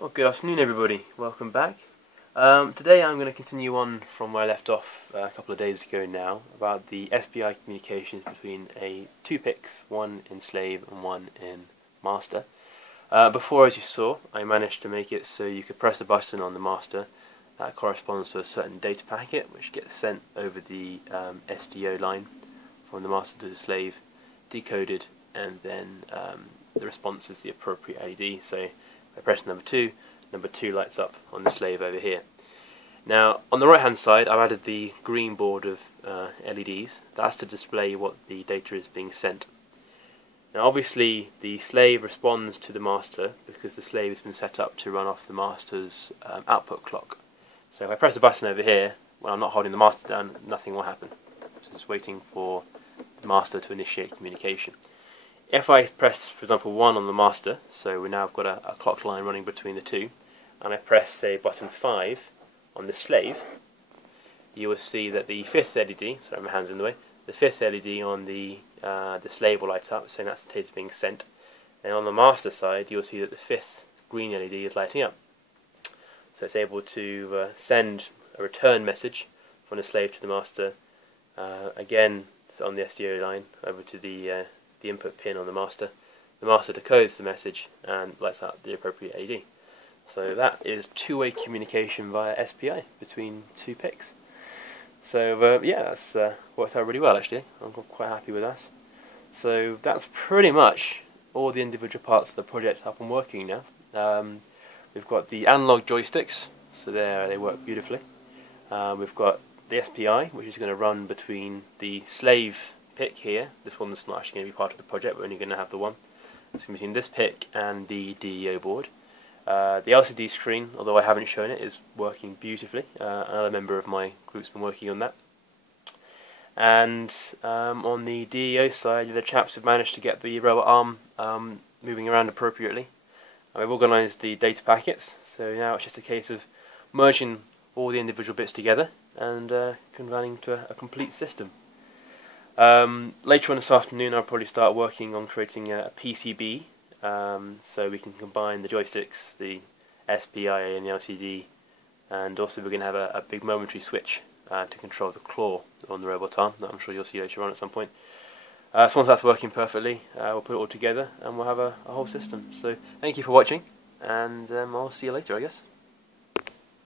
Well, good afternoon everybody, welcome back. Today I'm going to continue on from where I left off a couple of days ago now about the SPI communications between two PICs, one in slave and one in master. Before, as you saw, I managed to make it so you could press a button on the master that corresponds to a certain data packet which gets sent over the SDO line from the master to the slave, decoded, and then the response is the appropriate LED. So I press number 2 lights up on the slave over here. Now on the right hand side I've added the green board of LEDs. That's to display what the data is being sent. Now obviously the slave responds to the master because the slave has been set up to run off the master's output clock. So if I press a button over here, when I'm not holding the master down, nothing will happen. So it's waiting for the master to initiate communication. If I press, for example, 1 on the master, so we now have got a clock line running between the two, and I press, say, button 5 on the slave, you will see that the fifth LED, sorry my hand's in the way, the fifth LED on the slave will light up, saying that's the data being sent. And on the master side, you'll see that the fifth green LED is lighting up. So it's able to send a return message from the slave to the master, again on the SDO line, over to the input pin on the master. The master decodes the message and lights up the appropriate LED. So that is two-way communication via SPI between two PICs. So yeah, that's worked out really well actually. I'm quite happy with that. So that's pretty much all the individual parts of the project up and working now. We've got the analog joysticks, so they work beautifully. We've got the SPI, which is going to run between the slave PIC here. This one's not actually going to be part of the project, we're only going to have the one. It's between this PIC and the DEO board. The LCD screen, although I haven't shown it, is working beautifully. Another member of my group's been working on that. And on the DEO side, the chaps have managed to get the robot arm moving around appropriately. And we've organised the data packets, so now it's just a case of merging all the individual bits together and converting to a complete system. Later on this afternoon I'll probably start working on creating a PCB, so we can combine the joysticks, the SPI and the LCD, and also we're going to have a big momentary switch to control the claw on the robot arm that I'm sure you'll see later on at some point. So once that's working perfectly, we'll put it all together and we'll have a whole system. So thank you for watching, and I'll see you later, I guess.